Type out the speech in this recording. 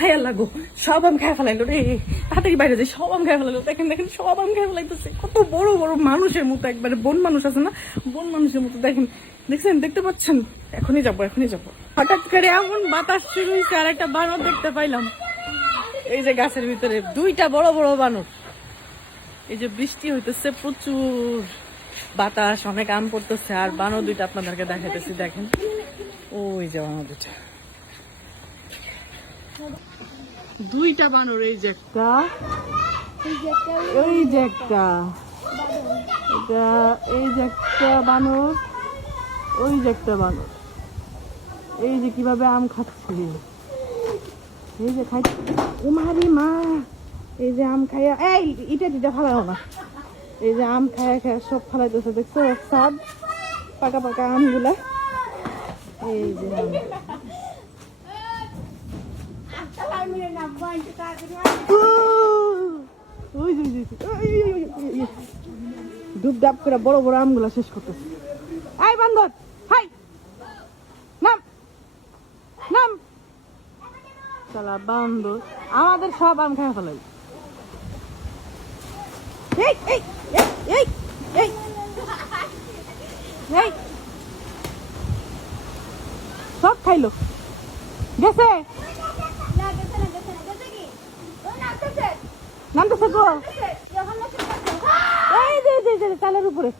হায়া লাগো, সব আম খাই ফেলাইলো রে, তাড়াতাড়ি বাইরে যাই, সব আম খাই ফেলাইলো। দেখেন দেখেন, সব আম খাই ফেলাইতেছে, কত বড় বড় মানুষের মতো, একবারে বন মানুষ আছে না, বন মানুষের মতো। দেখেন, দেখছেন, দেখতে পাচ্ছেন? এখনই যাবো, এখনই যাবো। হঠাৎ করে এমন বাতাস শুরু হয়েছে, আর একটা বানর দেখতে পাইলাম এই যে গাছের ভিতরে, দুইটা বড় বড় বানর। এই যে বৃষ্টি হইতেছে, প্রচুর বাতাস, অনেক আম পড়তেছে, আর বানর দুইটা আপনাদেরকে দেখাইতেছি। দেখেন, ওই যে বানর দুইটা, দুইটা বানর। এই যে একটা, এই যে একটা, এটা, এই যে একটা বানর, ওই যে একটা বানর। এই যে কিভাবে আম খাচ্ছে, এই যে খাই, উমারি মা, এই যে আম খাইয়া, এই ইটা দিটা ফালাও না, এই যে আম খাইয়া খাইয়া সব ফালাইতেছে। দেখছো সব পাকা পাকা আমগুলা, এই যে আম। ডুব ডাব করে বড় বড় আমগুলা শেষ করতেছে। এই বান্দর, হাই নাম নাম, শালা বান্দর আমাদের সব আম খাই ফেলাই। এই এই এই এই এই সব খাইলো, গেছে নামতেছে গো, এই যে চালের উপরে।